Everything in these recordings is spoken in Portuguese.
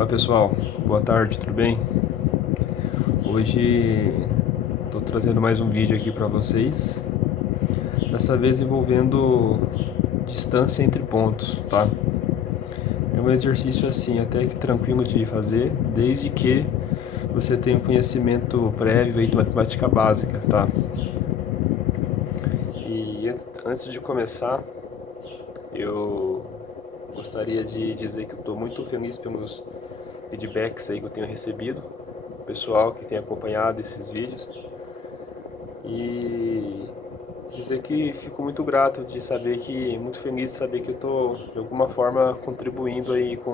Olá pessoal, boa tarde, tudo bem? Hoje estou trazendo mais um vídeo aqui para vocês, dessa vez envolvendo distância entre pontos, tá? É um exercício assim, até que tranquilo de fazer, desde que você tenha um conhecimento prévio aí de matemática básica, tá? E antes de começar, eu gostaria de dizer que eu estou muito feliz pelos feedbacks aí que eu tenho recebido, pessoal que tem acompanhado esses vídeos, e dizer que fico muito grato de saber que, muito feliz de saber que eu estou de alguma forma contribuindo aí com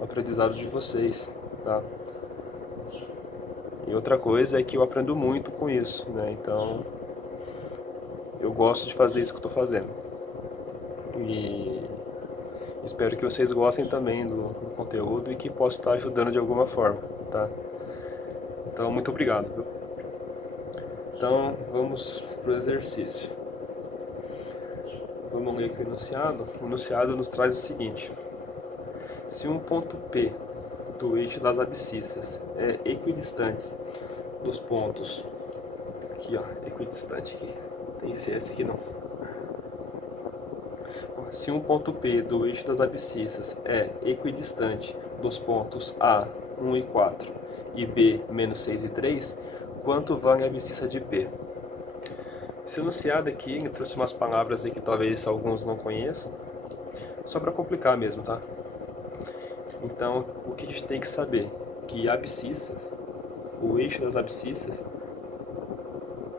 o aprendizado de vocês, tá? E outra coisa é que eu aprendo muito com isso, né? Então eu gosto de fazer isso que eu estou fazendo. E espero que vocês gostem também do conteúdo e que possa estar ajudando de alguma forma, tá? Então, muito obrigado, viu? Então, vamos para o exercício. Vamos ler aqui o enunciado. O enunciado nos traz o seguinte: se um ponto P do eixo das abscissas é equidistante dos pontos... Aqui, ó, equidistante aqui. Tem esse aqui não. Se um ponto P do eixo das abscissas é equidistante dos pontos A, 1 e 4 e B, menos 6 e 3, quanto vale a abscissa de P? Esse enunciado aqui, ele trouxe umas palavras aí que talvez alguns não conheçam, só para complicar mesmo, tá? Então, o que a gente tem que saber? Que abscissas, o eixo das abscissas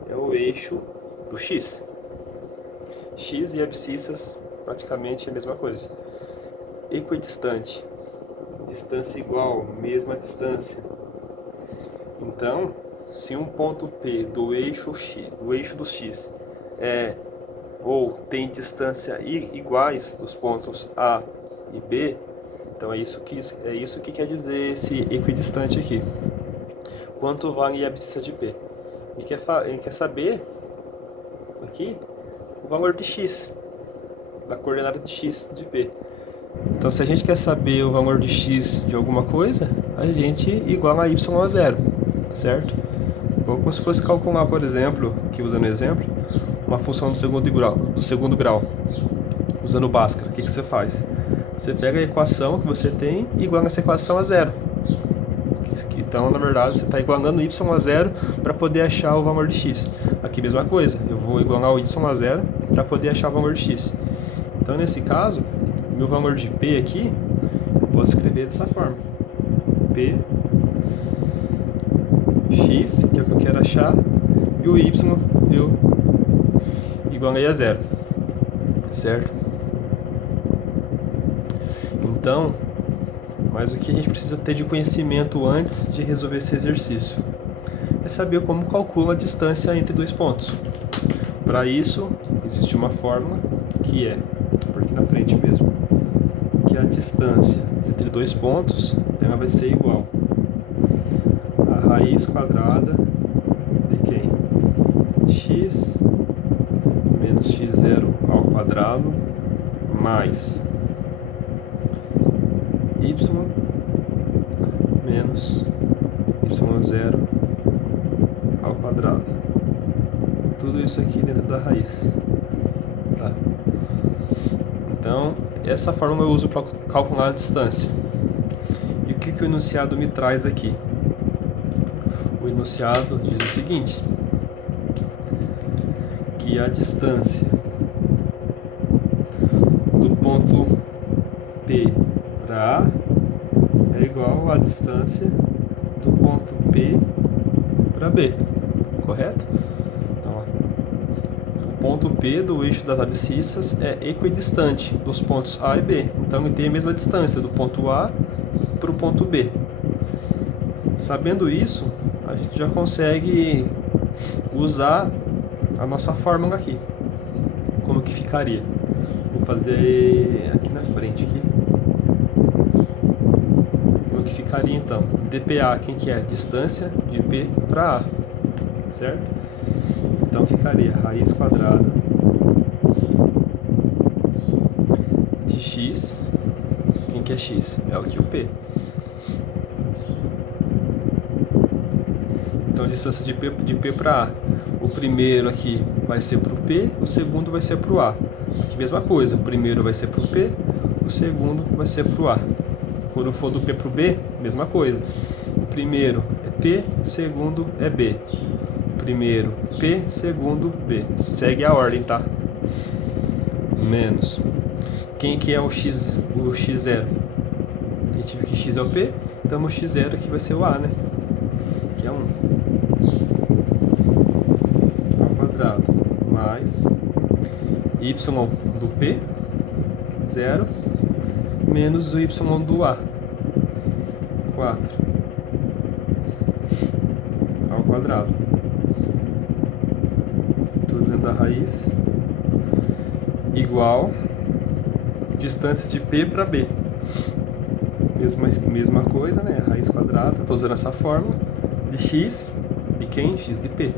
é o eixo do X. X e abscissas praticamente é a mesma coisa. Equidistante, distância igual, mesma distância. Então, se um ponto P do eixo X, do eixo do X ou tem distância iguais dos pontos A e B, então é isso que quer dizer esse equidistante aqui. Quanto vale a abscissa de P? Ele quer saber aqui o valor de X, da coordenada de X de P. Então, se a gente quer saber o valor de X de alguma coisa, a gente iguala a Y a zero, certo? Ou como se fosse calcular, por exemplo, aqui usando o exemplo, uma função do segundo grau, usando Bhaskara. O que você faz? Você pega a equação que você tem e iguala essa equação a zero. Então, na verdade, você está igualando y a zero para poder achar o valor de x. Aqui, mesma coisa, eu vou igualar o y a zero para poder achar o valor de x. Então, nesse caso, meu valor de P aqui, eu posso escrever dessa forma. P, x, que é o que eu quero achar, e o y eu igualei a zero, certo? Então, mas o que a gente precisa ter de conhecimento antes de resolver esse exercício é saber como calcula a distância entre dois pontos. Para isso, existe uma fórmula que é, por aqui na frente mesmo, que a distância entre dois pontos ela vai ser igual a raiz quadrada de quem? X menos x0 ao quadrado mais y menos y0 ao quadrado. Tudo isso aqui dentro da raiz, tá? Então, essa fórmula eu uso para calcular a distância. E o que o enunciado me traz aqui? O enunciado diz o seguinte: que a distância do ponto P para A é igual à distância do ponto P para B, correto? Então, ó, o ponto P do eixo das abscissas é equidistante dos pontos A e B, então ele tem a mesma distância do ponto A para o ponto B. Sabendo isso, a gente já consegue usar a nossa fórmula aqui. Como que ficaria? Vou fazer aqui na frente aqui. Como que ficaria então? dPA, quem que é? Distância de P para A, certo? Então ficaria raiz quadrada de x, quem que é x? É o que o P. Então a distância de P para A. O primeiro aqui vai ser para o P, o segundo vai ser para o A. Aqui mesma coisa, o primeiro vai ser para o P, o segundo vai ser para o A. Quando for do P para o B, mesma coisa. O primeiro é P, segundo é B. Primeiro P, segundo B. Segue a ordem, tá? Menos. Quem que é o X0? A gente viu que X é o P, então o X0 aqui vai ser o A, né? Que é 1. Ao quadrado. Mais Y do P, 0, menos o Y do A, 4. Ao quadrado. Tudo dentro da raiz. Igual distância de P para B. Mesma coisa, né? Raiz quadrada. Estou usando essa fórmula de X de quem? X de P.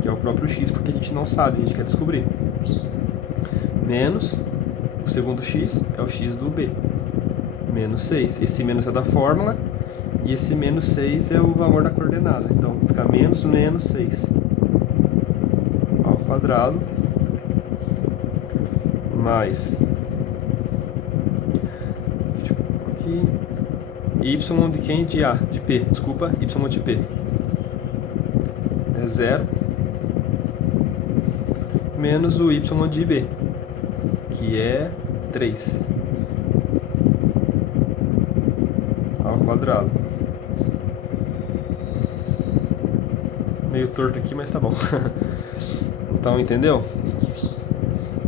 Que é o próprio X, porque a gente não sabe, a gente quer descobrir. Menos o segundo X é o X do B. Menos 6. Esse menos é da fórmula. E esse menos 6 é o valor da coordenada. Então fica menos 6. Ao quadrado. Mais aqui, y de quem? De A, de P, desculpa, y de P é 0, menos o y de B, que é 3, ao quadrado. Meio torto aqui, mas tá bom. Então, entendeu?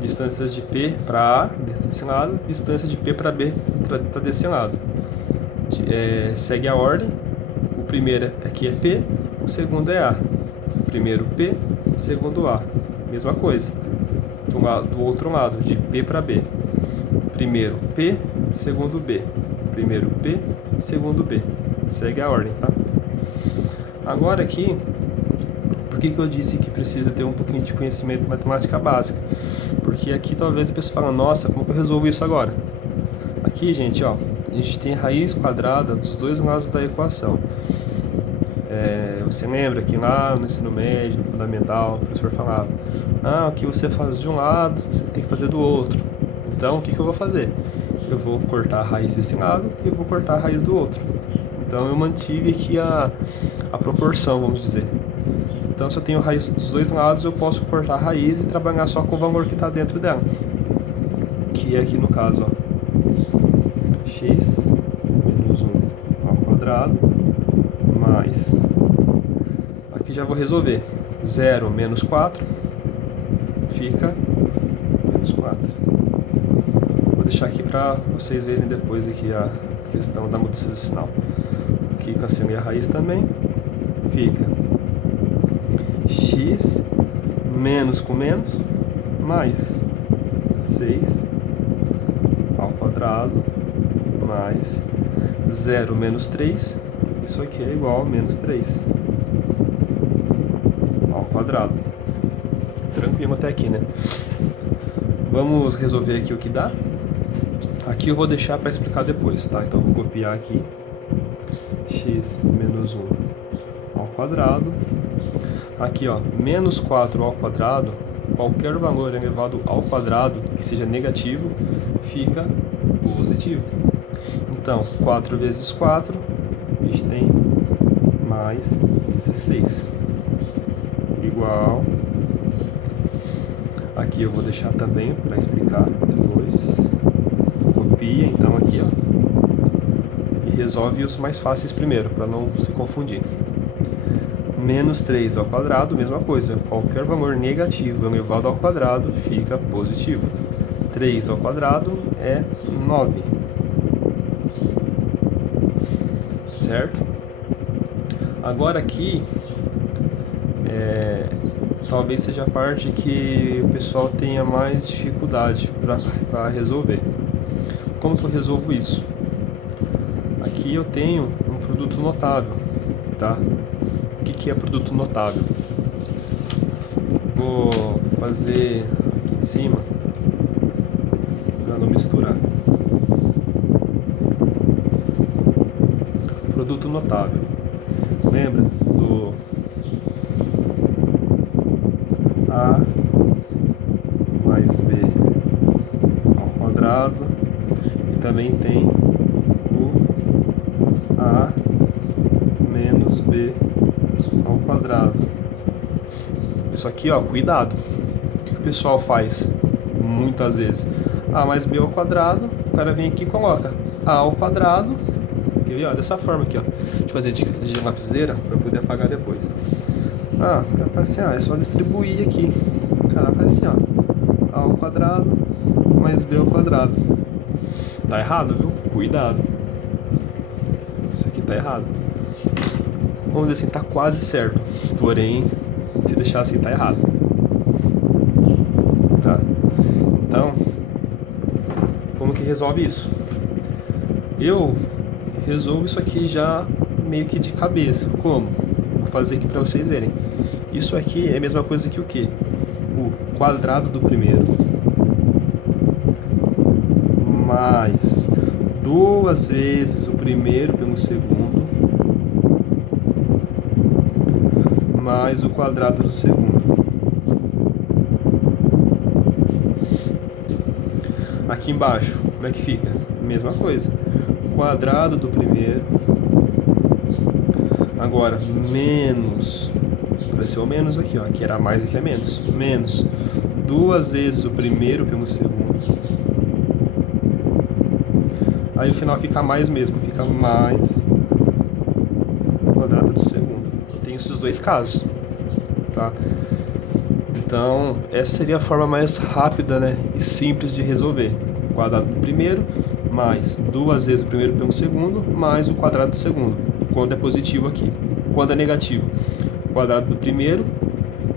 Distâncias de P para A, desse lado, distância de P para B, está desse lado. Segue a ordem. O primeiro aqui é P, o segundo é A. Primeiro P, segundo A. Mesma coisa. Do outro lado, de P para B. Primeiro P, segundo B. Primeiro P, segundo B. Segue a ordem, tá? Agora aqui, por que eu disse que precisa ter um pouquinho de conhecimento de matemática básica? Porque aqui talvez a pessoa fale, nossa, como que eu resolvo isso agora? Aqui, gente, ó, a gente tem raiz quadrada dos dois lados da equação. Você lembra que lá no ensino médio, no fundamental, o professor falava, o que você faz de um lado, você tem que fazer do outro. Então, o que eu vou fazer? Eu vou cortar a raiz desse lado e vou cortar a raiz do outro. Então, eu mantive aqui a proporção, vamos dizer. Então, se eu tenho raiz dos dois lados, eu posso cortar a raiz e trabalhar só com o valor que está dentro dela. Que é aqui no caso, ó, x menos 1 ao quadrado, mais... Aqui já vou resolver. 0 menos 4 fica menos 4. Vou deixar aqui para vocês verem depois aqui a questão da mudança de sinal. Aqui com a seno e a raiz também fica x menos com menos mais 6 ao quadrado mais 0 menos 3. Isso aqui é igual a menos 3 ao quadrado. Tranquilo até aqui, né? Vamos resolver aqui o que dá. Aqui eu vou deixar para explicar depois, tá? Então eu vou copiar aqui x menos 1 ao quadrado. Aqui, ó, menos 4 ao quadrado, qualquer valor elevado ao quadrado que seja negativo, fica positivo. Então, 4 vezes 4, a gente tem mais 16. Igual. Aqui eu vou deixar também para explicar depois. Copia, então, aqui, ó. E resolve os mais fáceis primeiro, para não se confundir. Menos 3 ao quadrado, mesma coisa. Qualquer valor negativo elevado ao quadrado fica positivo. 3 ao quadrado é 9. Certo? Agora aqui, talvez seja a parte que o pessoal tenha mais dificuldade para resolver. Como que eu resolvo isso? Aqui eu tenho um produto notável, tá? O que é produto notável? Vou fazer aqui em cima para não misturar. Produto notável. Lembra do o A mais B ao quadrado, e também tem o A menos B ao quadrado. Isso aqui, ó, cuidado. O que o pessoal faz muitas vezes? A mais B ao quadrado, o cara vem aqui e coloca A ao quadrado. Quer ver, ó, dessa forma aqui, ó. Deixa eu fazer de lapiseira para poder apagar depois. Ah, o cara faz assim, é só distribuir aqui. O cara faz assim, ó, A ao quadrado mais B ao quadrado. Tá errado, viu? Cuidado. Isso aqui tá errado. Vamos dizer assim, tá quase certo. Porém, se deixar assim, tá errado. Tá? Então, como que resolve isso? Eu resolvo isso aqui já meio que de cabeça. Como? Vou fazer aqui para vocês verem. Isso aqui é a mesma coisa que o quê? O quadrado do primeiro mais 2 vezes o primeiro pelo segundo mais o quadrado do segundo. Aqui embaixo, como é que fica? Mesma coisa. Quadrado do primeiro. Agora, menos. Vai ser o menos aqui, ó. Aqui era mais, aqui é menos. Menos 2 vezes o primeiro pelo segundo. Aí o final fica mais mesmo. Fica mais o quadrado do segundo. Eu tenho esses dois casos, tá? Então, essa seria a forma mais rápida, né, e simples de resolver. O quadrado do primeiro mais 2 vezes o primeiro pelo segundo mais o quadrado do segundo, quando é positivo aqui. Quando é negativo, o quadrado do primeiro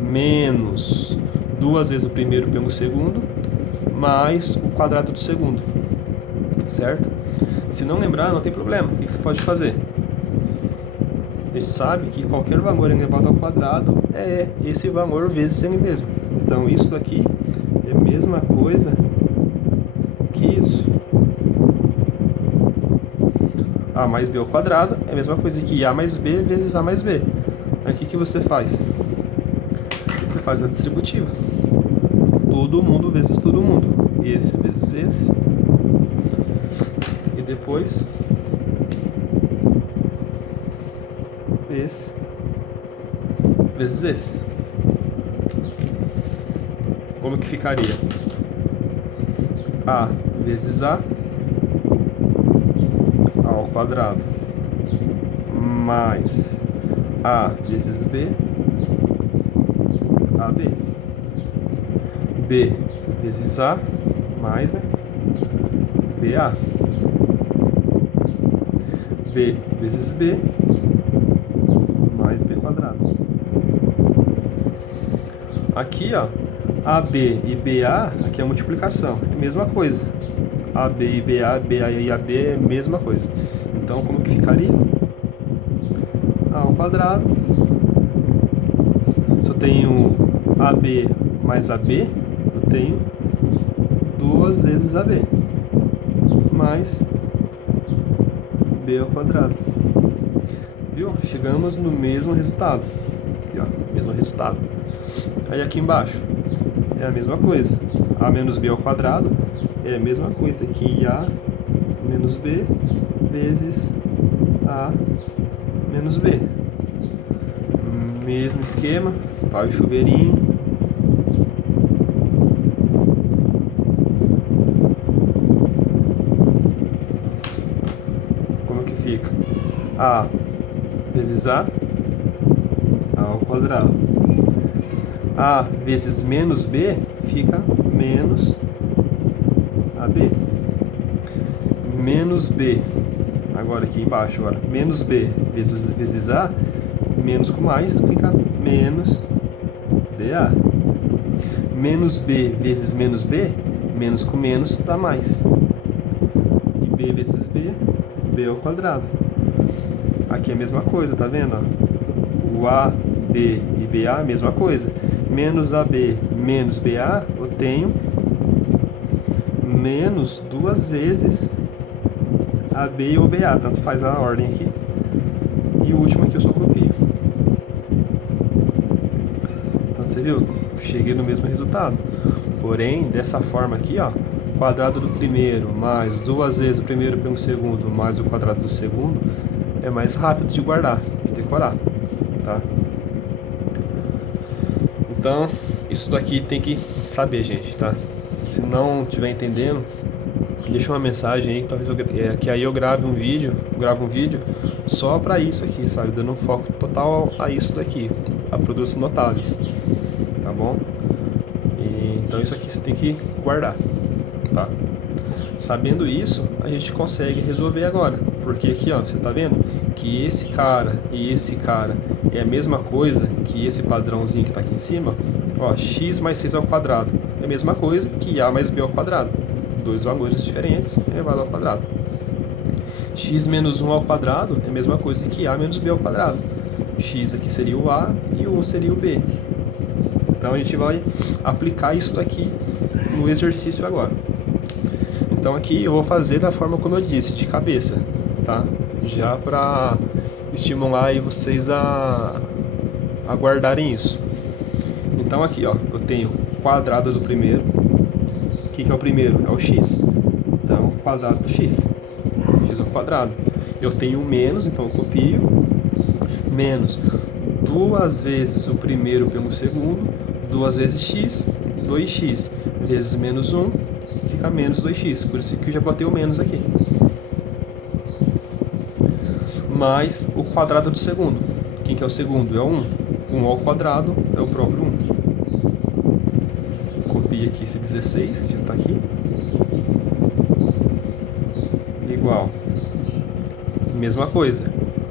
menos 2 vezes o primeiro pelo segundo mais o quadrado do segundo, certo? Se não lembrar, não tem problema. O que você pode fazer? A gente sabe que qualquer valor elevado ao quadrado é esse valor vezes ele mesmo. Então isso daqui é a mesma coisa que isso. A mais B ao quadrado é a mesma coisa que A mais B vezes A mais B. Aí o que você faz? Você faz a distributiva. Todo mundo vezes todo mundo. Esse vezes esse. E depois esse vezes esse. Como que ficaria? A vezes A ao quadrado mais A vezes B, AB. B vezes A mais, né, BA. B vezes B mais B quadrado. Aqui, ó, AB e BA, aqui é a multiplicação, é a mesma coisa. AB e BA, BA e AB é a mesma coisa. Então, como que ficaria? A ao quadrado. Se eu tenho AB mais AB, eu tenho 2 vezes AB mais B ao quadrado. Viu? Chegamos no mesmo resultado. Aqui, ó, mesmo resultado. Aí aqui embaixo é a mesma coisa. A menos B ao quadrado é a mesma coisa que A menos B vezes A menos B. Mesmo esquema, faz o chuveirinho. Como que fica? A vezes A ao quadrado. A vezes menos B fica menos AB. Menos B, agora aqui embaixo, agora, menos B vezes A, menos com mais, fica menos BA. Menos B vezes menos B, menos com menos dá mais. E B vezes B, B ao quadrado. Aqui é a mesma coisa, tá vendo? O A, B e BA, mesma coisa. Menos AB menos BA, eu tenho menos 2 vezes AB ou BA, tanto faz a ordem aqui. E o último aqui eu só copio. Você viu? Cheguei no mesmo resultado. Porém, dessa forma aqui, ó, quadrado do primeiro mais 2 vezes o primeiro pelo segundo mais o quadrado do segundo é mais rápido de guardar, de decorar, tá? Então, isso daqui tem que saber, gente, tá? Se não estiver entendendo, deixa uma mensagem aí, talvez que aí eu grave um vídeo, só para isso aqui, sabe? Dando um foco total a isso daqui, a produtos notáveis, tá bom? Então isso aqui você tem que guardar, tá? Sabendo isso, a gente consegue resolver agora, porque aqui, ó, você tá vendo que esse cara e esse cara é a mesma coisa que esse padrãozinho que tá aqui em cima, ó, x mais 6 ao quadrado é a mesma coisa que a mais b ao quadrado, dois valores diferentes elevado ao quadrado. X menos 1 ao quadrado é a mesma coisa que a menos b ao quadrado. X aqui seria o a e o 1 seria o b. Então a gente vai aplicar isso daqui no exercício agora. Então aqui eu vou fazer da forma como eu disse, de cabeça, tá? Já para estimular aí vocês a guardarem isso. Então aqui, ó, eu tenho quadrado do primeiro. O que é o primeiro? É o x. Então, quadrado do x. X ao quadrado. Eu tenho menos, então eu copio. Menos 2 vezes o primeiro pelo segundo, 2 vezes x, 2x, vezes menos 1, fica menos 2x. Por isso que eu já botei o menos aqui. Mais o quadrado do segundo. Quem que é o segundo? É o 1. 1 ao quadrado é o próprio 1. Copia aqui esse 16, que já está aqui. Igual. Mesma coisa.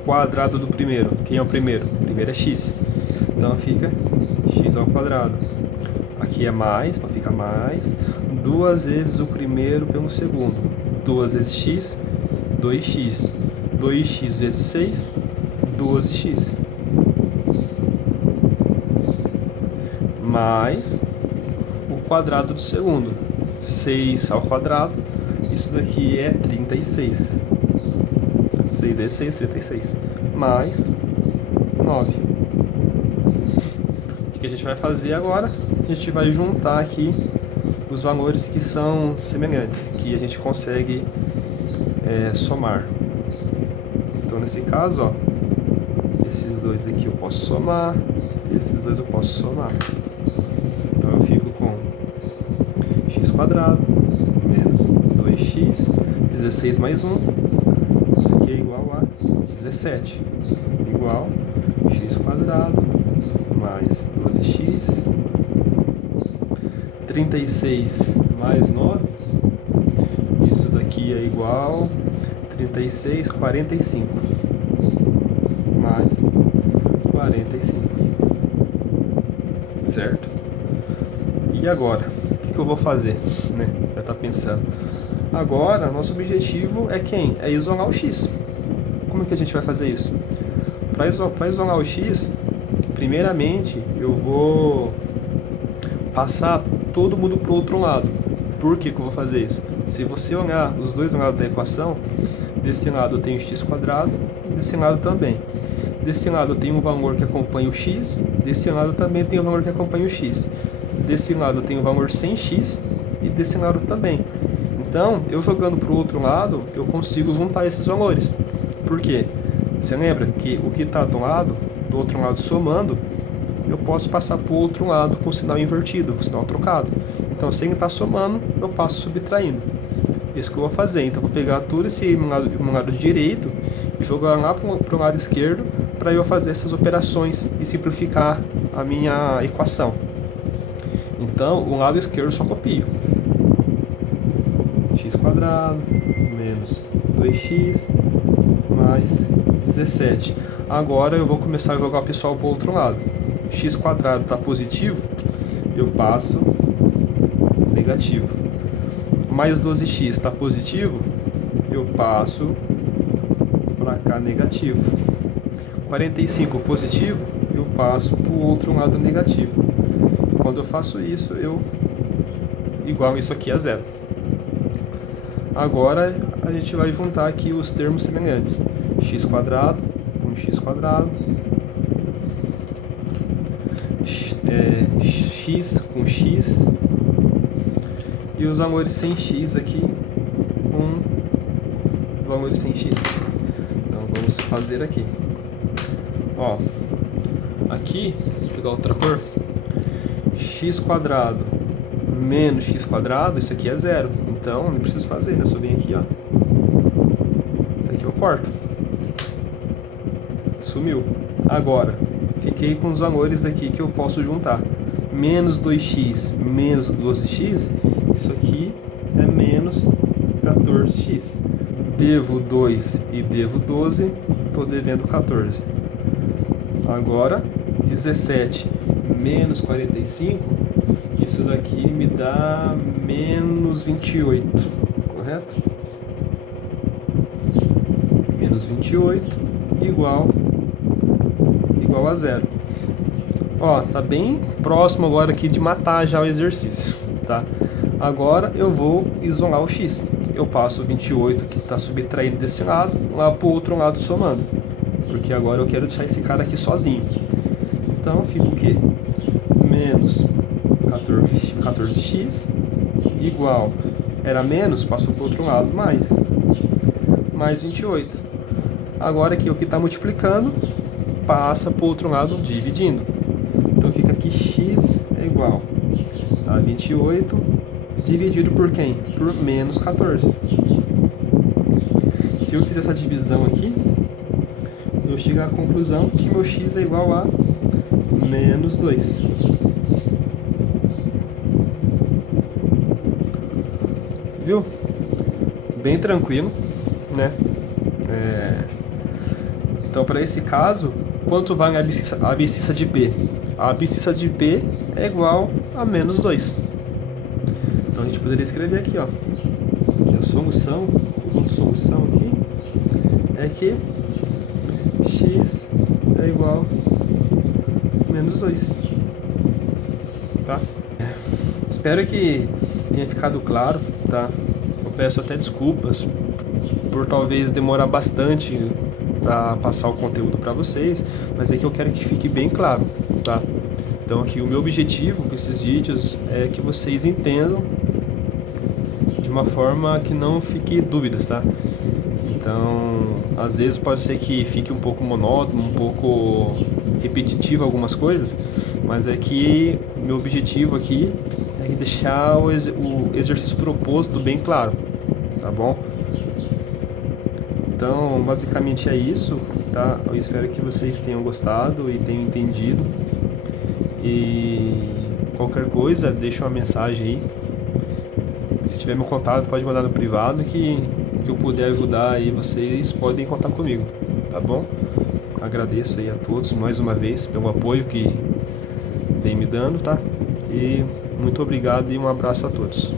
Quadrado do primeiro. Quem é o primeiro? O primeiro é x. Então fica x ao quadrado. Aqui é mais, então fica mais. 2 vezes o primeiro pelo segundo. 2 vezes x, 2x. 2x vezes 6, 12x. Mais o quadrado do segundo. 6 ao quadrado. Isso daqui é 36. 6 vezes 6, 36. Mais 9. O que a gente vai fazer agora? A gente vai juntar aqui os valores que são semelhantes, que a gente consegue somar. Então, nesse caso, ó, esses dois aqui eu posso somar, esses dois eu posso somar. Então, eu fico com x quadrado menos 2x, 16 mais 1, isso aqui é igual a 17, igual x quadrado mais 12x, 36 mais 9, isso daqui é igual 36, 45, mais 45, certo? E agora? O que eu vou fazer? Né? Você vai estar pensando. Agora, nosso objetivo é quem? É isolar o x. Como que a gente vai fazer isso? Para isolar o x, primeiramente, eu vou passar todo mundo para o outro lado. Por que eu vou fazer isso? Se você olhar os dois lados da equação, desse lado eu tenho x quadrado, desse lado também. Desse lado eu tenho um valor que acompanha o x, desse lado também tem um valor que acompanha o x. Desse lado eu tenho o valor sem x e desse lado também. Então, eu jogando para o outro lado, eu consigo juntar esses valores. Por quê? Você lembra que o que está do outro lado somando, eu posso passar para o outro lado com o sinal invertido, com o sinal trocado. Então, se ele está somando, eu passo subtraindo. Isso que eu vou fazer. Então, eu vou pegar todo esse meu lado direito e jogar lá para o lado esquerdo para eu fazer essas operações e simplificar a minha equação. Então, o lado esquerdo eu só copio. X quadrado menos 2x mais 17. Agora eu vou começar a jogar o pessoal para o outro lado. X quadrado está positivo, eu passo negativo. Mais 12x está positivo, eu passo para cá negativo. 45 positivo, eu passo para o outro lado negativo. Quando eu faço isso, eu igualo isso aqui a zero. Agora a gente vai juntar aqui os termos semelhantes. X quadrado com x quadrado x com x e os valores sem x aqui com valores sem x. Então vamos fazer aqui. Ó, aqui, deixa eu pegar outra cor. X quadrado menos x quadrado, isso aqui é zero. Então não preciso fazer, né? Só vem aqui, ó. Isso aqui eu corto. Sumiu. Agora, fiquei com os valores aqui que eu posso juntar. Menos 2x menos 12x, isso aqui é menos 14x. Devo 2 e devo 12, estou devendo 14. Agora, 17 menos 45, isso daqui me dá menos 28, correto? Menos 28 igual a zero. Ó, tá bem próximo agora aqui de matar já o exercício, tá? Agora eu vou isolar o x. Eu passo o 28 que está subtraído desse lado, lá para o outro lado somando. Porque agora eu quero deixar esse cara aqui sozinho. Então fica o quê? Menos 14x igual, era menos, passou para o outro lado, mais 28. Agora aqui o que está multiplicando, passa para o outro lado dividindo. Então fica aqui x é igual a 28 dividido por quem? Por menos 14. Se eu fizer essa divisão aqui, eu chego à conclusão que meu x é igual a menos 2. Viu? Bem tranquilo, né? Então, para esse caso, quanto vale a abscissa de P? A abscissa de P é igual a menos 2. Então, a gente poderia escrever aqui, ó, que a solução aqui é que x é igual a menos 2. Tá? Espero que tenha ficado claro, tá? Eu peço até desculpas por talvez demorar bastante para passar o conteúdo para vocês, mas é que eu quero que fique bem claro, tá? Então aqui o meu objetivo com esses vídeos é que vocês entendam de uma forma que não fique dúvidas, tá? Então, às vezes pode ser que fique um pouco monótono, um pouco repetitivo algumas coisas, mas é que meu objetivo aqui é deixar o exercício proposto bem claro, tá bom? Então, basicamente é isso, tá? Eu espero que vocês tenham gostado e tenham entendido. E qualquer coisa, deixa uma mensagem aí. Se tiver meu contato, pode mandar no privado que eu puder ajudar aí, vocês podem contar comigo, tá bom? Agradeço aí a todos mais uma vez pelo apoio que vem me dando, tá? E muito obrigado e um abraço a todos.